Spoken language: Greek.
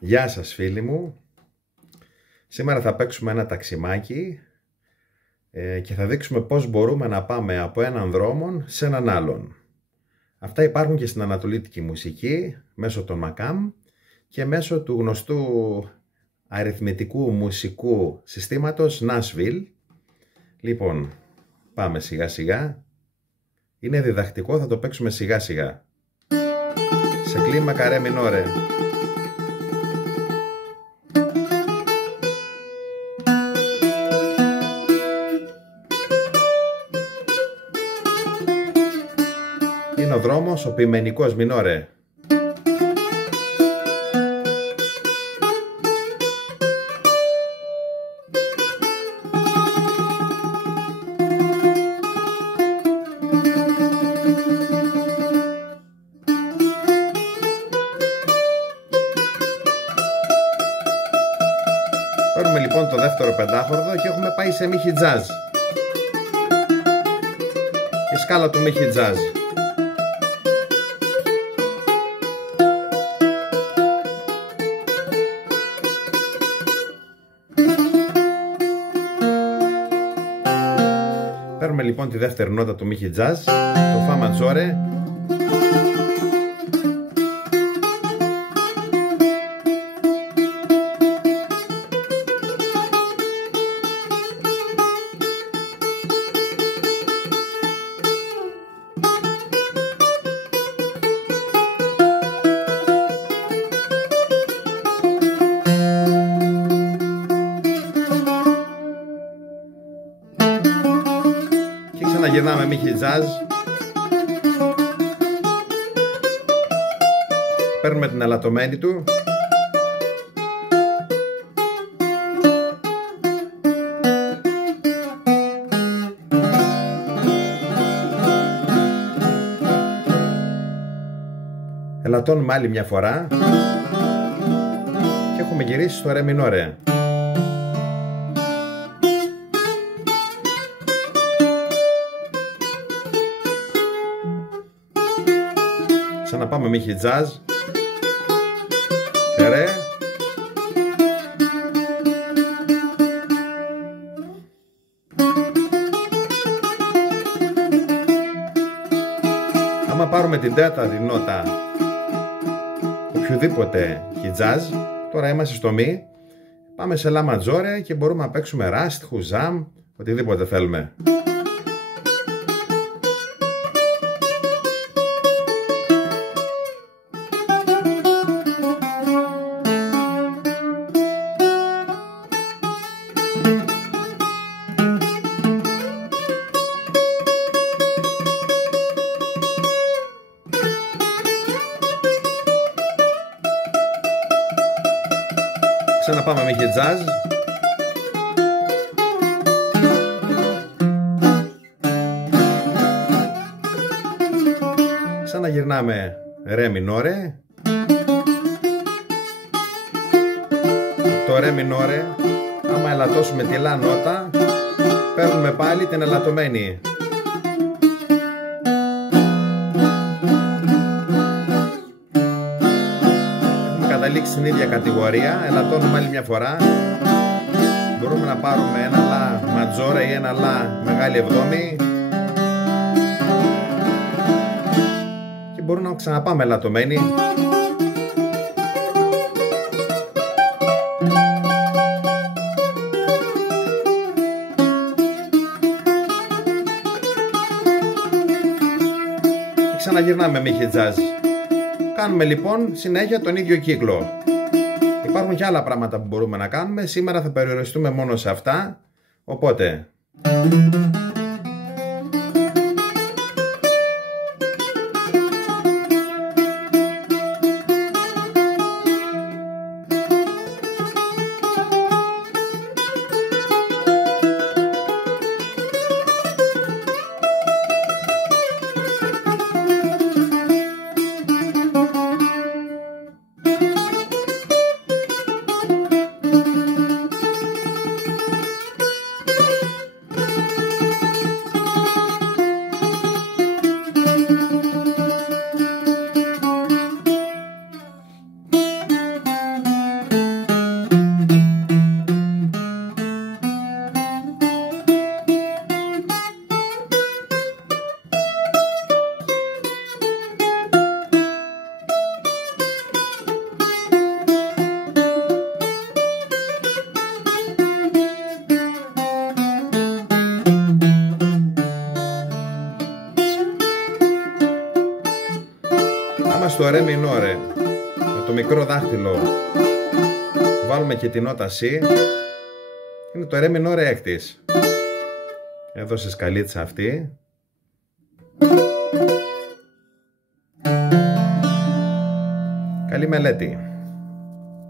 Γεια σας φίλοι μου. Σήμερα θα παίξουμε ένα ταξιμάκι και θα δείξουμε πώς μπορούμε να πάμε από έναν δρόμο σε έναν άλλον. Αυτά υπάρχουν και στην ανατολίτικη μουσική μέσω των Μακάμ και μέσω του γνωστού αριθμητικού μουσικού συστήματος Nashville. Λοιπόν, πάμε σιγά σιγά. Είναι διδακτικό, θα το παίξουμε σιγά σιγά. Σε κλίμακα ρε μινόρε. Είναι ο δρόμος ο ποιμενικός μινόρε. Παίρνουμε λοιπόν το δεύτερο πεντάχορδο και έχουμε πάει σε μίχι τζάζ. Η σκάλα του μίχι τζάζ. Παίρνουμε λοιπόν τη δεύτερη νότα του μίχι τζάζ, το φα ματζόρε. Και ξαναγυρνάμε μίχι τζάζ. Παίρνουμε την ελαττωμένη του. Ελαττώνουμε άλλη μια φορά. Και έχουμε γυρίσει στο ρε μινόρε. Ξαναπάμε μίχι τζάζ. Ρε. Άμα πάρουμε την τέταρτη νότα οποιοδήποτε χιτζάζ, τώρα είμαστε στο μη, πάμε σε λα ματζόρε και μπορούμε να παίξουμε ράστ, χουζάμ, οτιδήποτε θέλουμε. Ξαναπάμε μίχι τζάζ. Ξαναγυρνάμε ρε μινόρε. Το ρε μινόρε, άμα ελαττώσουμε τη λα νότα, παίρνουμε πάλι την ελαττωμένη. Καταλήξει στην ίδια κατηγορία, ελαττώνουμε άλλη μια φορά. Μπορούμε να πάρουμε ένα λα ματζόρε ή ένα λα μεγάλη εβδόμη και μπορούμε να ξαναπάμε ελαττωμένη. Και ξαναγυρνάμε μίχι τζάζ. Κάνουμε λοιπόν συνέχεια τον ίδιο κύκλο. Υπάρχουν και άλλα πράγματα που μπορούμε να κάνουμε. Σήμερα θα περιοριστούμε μόνο σε αυτά. Οπότε στο ρε μινόρε με το μικρό δάχτυλο βάλουμε και την νότα C. Είναι το ρε μινόρε έκτης. Εδώ σε σκαλίτσα αυτή. Καλή μελέτη.